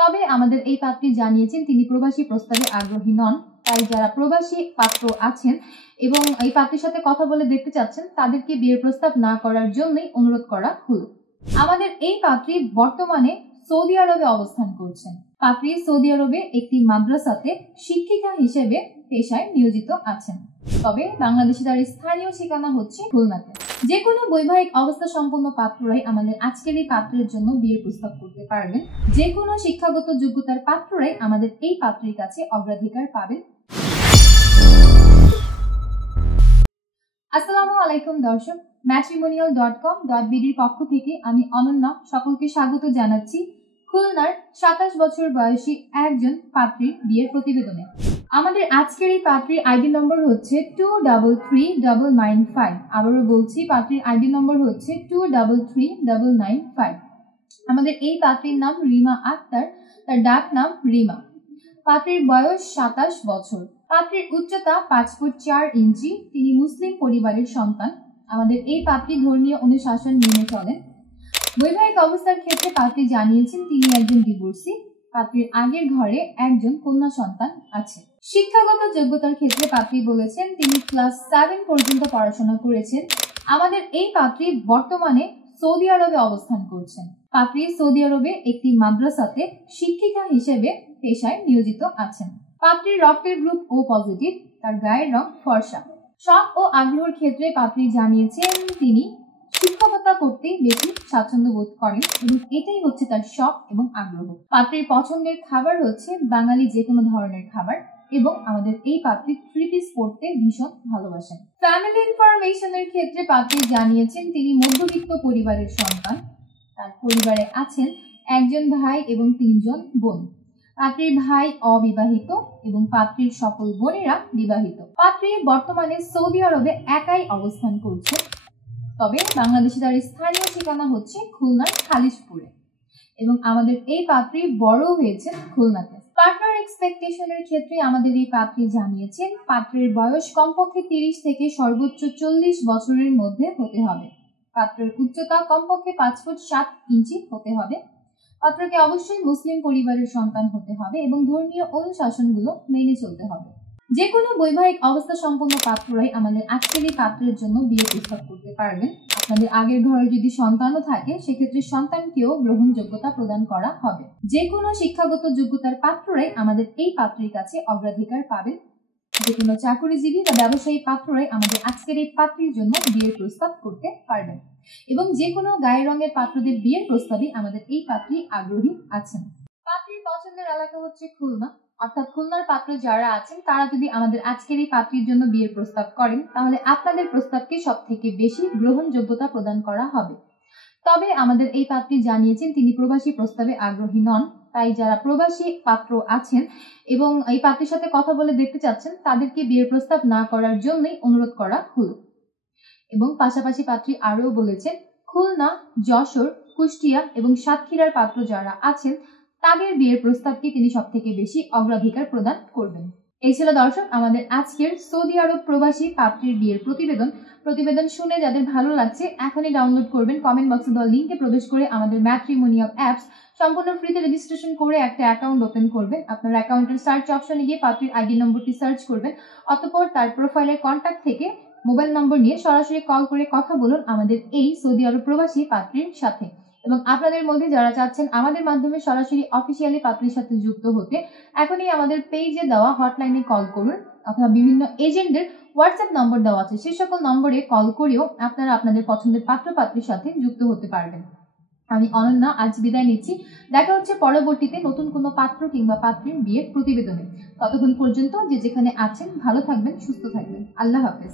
তবে আমাদের এই পাত্রী জানিয়েছেন তিনি প্রবাসী প্রস্তাবে আগ্রহী নন। তাই যারা প্রবাসী পাত্র আছেন এবং এই পাত্রীর সাথে কথা বলে দেখতে চাচ্ছেন তাদেরকে বিয়ের প্রস্তাব না করার জন্যই অনুরোধ করা হলো। আমাদের এই পাত্রী বর্তমানে সৌদি আরবে অবস্থান করছেন। পাত্রী সৌদি আরবে একটি মাদ্রাসাতে শিক্ষিকা হিসেবে পেশায় নিয়োজিত আছেন। তবে বাংলাদেশে তার স্থানীয় ঠিকানা হচ্ছে খুলনাতে। যে কোনো বৈবাহিক অবস্থা সম্পন্ন পাত্ররাই আমাদের আজকের এই পাত্রের জন্য বিয়ের প্রস্তাব করতে পারবেন। যে কোনো শিক্ষাগত যোগ্যতার পাত্ররাই আমাদের এই পাত্রীর কাছে অগ্রাধিকার পাবেন। আসসালামু আলাইকুম দর্শক, matrimonial.com.bd এর পক্ষ থেকে আমি অনন্যা সকলকে স্বাগত জানাচ্ছি খুলনার 27 বছর বয়সী একজন পাত্রীর বিয়ের প্রতিবেদনে। আমাদের আজকের এই পাত্রীর আইডি নম্বর হচ্ছে 233995। আবারও বলছি, পাত্রীর আইডি নম্বর হচ্ছে 233995। আমাদের এই পাত্রীর নাম রিমা আক্তার, তার ডাক নাম রিমা। পাত্রীর বয়স 27 বছর। পাত্রীর উচ্চতা 5 ফুট 4 ইঞ্চি। তিনি মুসলিম পরিবারের সন্তান। আমাদের এই পাত্রী ধর্মীয় অনুশাসন মেনে চলেন। বৈবাহিক অবস্থার ক্ষেত্রে পাত্রী জানিয়েছেন তিনি একজন ডিভোর্সি। পাত্রীর আগের ঘরে একজন কন্যা সন্তান আছে। শিক্ষাগত যোগ্যতার ক্ষেত্রে পাত্রী বলেছেন তিনি ক্লাস 7 পর্যন্ত পড়াশোনা করেছেন। আমাদের এই পাত্রী বর্তমানে সৌদি আরবে অবস্থান করছেন। পাত্রী সৌদি আরবে একটি মাদ্রাসাতে শিক্ষিকা হিসেবে পেশায় নিয়োজিত আছেন। পাত্রীর রক্তের গ্রুপ ও পজিটিভ, তার গায়ের রং ফর্সা। শখ ও আগ্রহের ক্ষেত্রে পাত্রী জানিয়েছেন তিনি শিক্ষকতা করতে বেশি স্বাচ্ছন্দ্য বোধ করেন এবং এটাই হচ্ছে তার শখ এবং আগ্রহ। পাত্রীর পছন্দের খাবার হচ্ছে বাঙালি যে কোনো ধরনের খাবার এবং আমাদের এই পাত্রী 3 পিস পরতে ভীষণ ভালোবাসেন। ফ্যামিলি ইনফরমেশনের ক্ষেত্রে পাত্রী জানিয়েছেন তিনি মধ্যবিত্ত পরিবারের সন্তান। তার পরিবারে আছেন একজন ভাই এবং 3 জন বোন। পাত্রীর ভাই অবিবাহিত এবং পাত্রীর সকল বোনেরা বিবাহিত। পাত্রী বর্তমানে সৌদি আরবে একাই অবস্থান করছে। তবে বাংলাদেশে তার স্থানীয় ঠিকানা হচ্ছে খুলনার খালিশপুরে এবং আমাদের এই পাত্রী বড় হয়েছেন খুলনাতে। পার্টনার এক্সপেকটেশনের ক্ষেত্রে আমাদের এই পাত্রী জানিয়েছেন পাত্রের বয়স কমপক্ষে 30 থেকে সর্বোচ্চ 40 বছরের মধ্যে হতে হবে। পাত্রের উচ্চতা কমপক্ষে 5 ফুট 7 ইঞ্চি হতে হবে। পাত্রকে অবশ্যই মুসলিম পরিবারের সন্তান হতে হবে এবং ধর্মীয় অনুশাসনগুলো মেনে চলতে হবে। যে কোনো বৈবাহিক অবস্থা সম্পন্ন পাত্ররাই আমাদের আজকের এই পাত্রের জন্য বিয়ে প্রস্তাব করতে পারবেন। আপনাদের আগের ঘরে যদি সন্তানও থাকে সেক্ষেত্রে সন্তানকেও গ্রহণযোগ্যতা প্রদান করা হবে। যে কোনো শিক্ষাগত যোগ্যতার পাত্ররাই আমাদের এই পাত্রীর কাছে অগ্রাধিকার পাবেন। যে কোনো চাকরিজীবী বা ব্যবসায়ী পাত্ররাই আমাদের আজকের এই পাত্রীর জন্য বিয়ের প্রস্তাব করতে পারবেন এবং যে কোনো গায়ের রঙের পাত্রদের বিয়ের প্রস্তাবে আমাদের এই পাত্রী আগ্রহী আছেন। পাত্রীর পছন্দের এলাকা হচ্ছে খুলনা, অর্থাৎ খুলনার পাত্র যারা আছেন তারা যদি আমাদের আজকের এই পাত্রীর জন্য বিয়ের প্রস্তাব করেন তাহলে আপনাদের প্রস্তাবকে সব থেকে বেশি গ্রহণযোগ্যতা প্রদান করা হবে। তবে আমাদের এই পাত্রী জানিয়েছেন তিনি প্রবাসী প্রস্তাবে আগ্রহী নন। তাই যারা প্রবাসী পাত্র আছেন এবং এই পাত্রীর সাথে কথা বলে দেখতে চাচ্ছেন তাদেরকে বিয়ের প্রস্তাব না করার জন্যই অনুরোধ করা হলো। এবং পাশাপাশি পাত্রী আরও বলেছেন খুলনা, যশোর, কুষ্টিয়া এবং সাতক্ষীরার পাত্র যারা আছেন তাদের বিয়ের প্রস্তাবকে তিনি সব থেকে বেশি অগ্রাধিকার প্রদান করবেন। এই ছিল দর্শক আমাদের আজকের সৌদি আরব প্রবাসী পাত্রীর বিয়ের প্রতিবেদন শুনে যাদের ভালো লাগছে এখনই ডাউনলোড করবেন। কমেন্ট বক্সে দেওয়া লিঙ্কে প্রবেশ করে আমাদের ম্যাট্রিমোনিয়াল অ্যাপস সম্পূর্ণ ফ্রিতে রেজিস্ট্রেশন করে একটা অ্যাকাউন্ট ওপেন করবেন। আপনার অ্যাকাউন্টের সার্চ অপশনে গিয়ে পাত্রীর আইডি নম্বরটি সার্চ করবেন। অতঃপর তার প্রোফাইলের কন্ট্যাক্ট থেকে মোবাইল নম্বর নিয়ে সরাসরি কল করে কথা বলুন আমাদের এই সৌদি আরব প্রবাসী পাত্রীর সাথে। এবং আপনাদের মধ্যে যারা চাচ্ছেন আমাদের মাধ্যমে সরাসরি অফিসিয়ালি পাত্রীর সাথে যুক্ত হতে এখনই আমাদের পেজে দেওয়া হটলাইনে কল করুন অথবা বিভিন্ন এজেন্টদের হোয়াটসঅ্যাপ নম্বর দেওয়া আছে সেই সকল নম্বরে কল করেও আপনারা আপনাদের পছন্দের পাত্র পাত্রীর সাথে যুক্ত হতে পারবেন। আমি অনন্যা আজ বিদায় নিচ্ছি। দেখা হচ্ছে পরবর্তীতে নতুন কোনো পাত্র কিংবা পাত্রীর বিয়ের প্রতিবেদনে। ততক্ষণ পর্যন্ত যে যেখানে আছেন ভালো থাকবেন, সুস্থ থাকবেন। আল্লাহ হাফেজ।